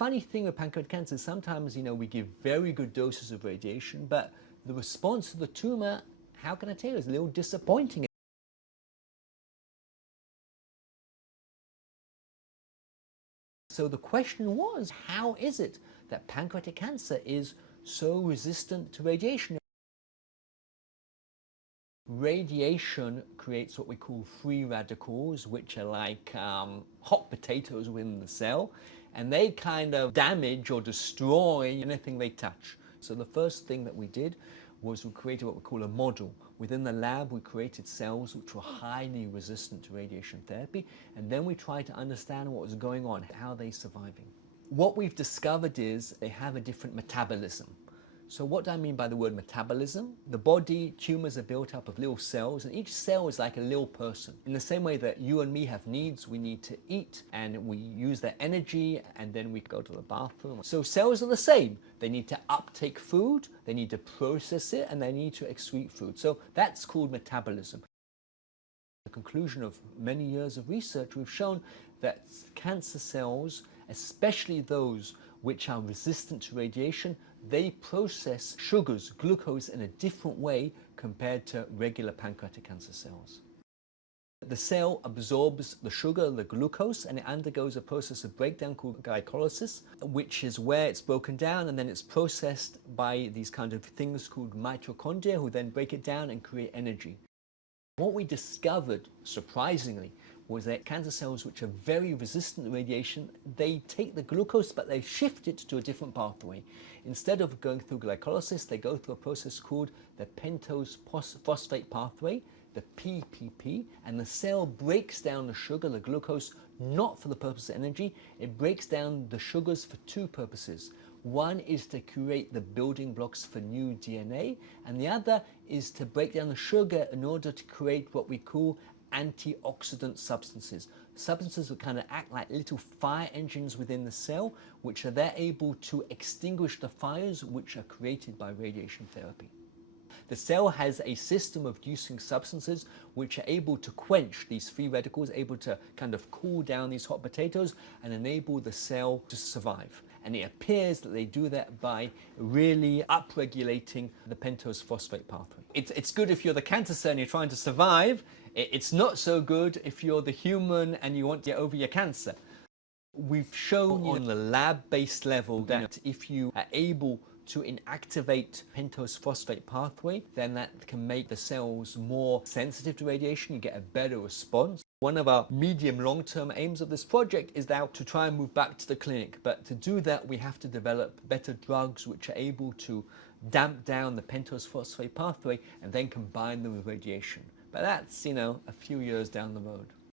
funny thing with pancreatic cancer is sometimes, we give very good doses of radiation, but the response to the tumor, how can I tell you, is a little disappointing. So the question was, how is it that pancreatic cancer is so resistant to radiation? Radiation creates what we call free radicals, which are like hot potatoes within the cell, and they kind of damage or destroy anything they touch. So the first thing that we did was we created what we call a model. Within the lab, we created cells which were highly resistant to radiation therapy, and then we tried to understand what was going on, how they're surviving. What we've discovered is they have a different metabolism. So what do I mean by the word metabolism? The body, tumors are built up of little cells, and each cell is like a little person. In the same way that you and me have needs, we need to eat, and we use that energy, and then we go to the bathroom. So cells are the same. They need to uptake food, they need to process it, and they need to excrete food. So that's called metabolism. The conclusion of many years of research, we've shown that cancer cells, especially those which are resistant to radiation, they process sugars, glucose, in a different way compared to regular pancreatic cancer cells. The cell absorbs the sugar, the glucose, and it undergoes a process of breakdown called glycolysis, which is where it's broken down and then it's processed by these kind of things called mitochondria, who then break it down and create energy. What we discovered, surprisingly, was that cancer cells which are very resistant to radiation, they take the glucose but they shift it to a different pathway. Instead of going through glycolysis, they go through a process called the pentose phosphate pathway, the PPP, and the cell breaks down the sugar, the glucose, not for the purpose of energy. It breaks down the sugars for two purposes. One is to create the building blocks for new DNA, and the other is to break down the sugar in order to create what we call antioxidant substances. Substances that kind of act like little fire engines within the cell, which are there able to extinguish the fires which are created by radiation therapy. The cell has a system of producing substances which are able to quench these free radicals, able to kind of cool down these hot potatoes and enable the cell to survive. And it appears that they do that by really upregulating the pentose phosphate pathway. It's good if you're the cancer cell and you're trying to survive. It's not so good if you're the human and you want to get over your cancer. We've shown on the lab-based level that if you are able to inactivate pentose phosphate pathway, then that can make the cells more sensitive to radiation. You get a better response. One of our medium long-term aims of this project is now to try and move back to the clinic, but to do that we have to develop better drugs which are able to damp down the pentose phosphate pathway and then combine them with radiation. But that's, a few years down the road.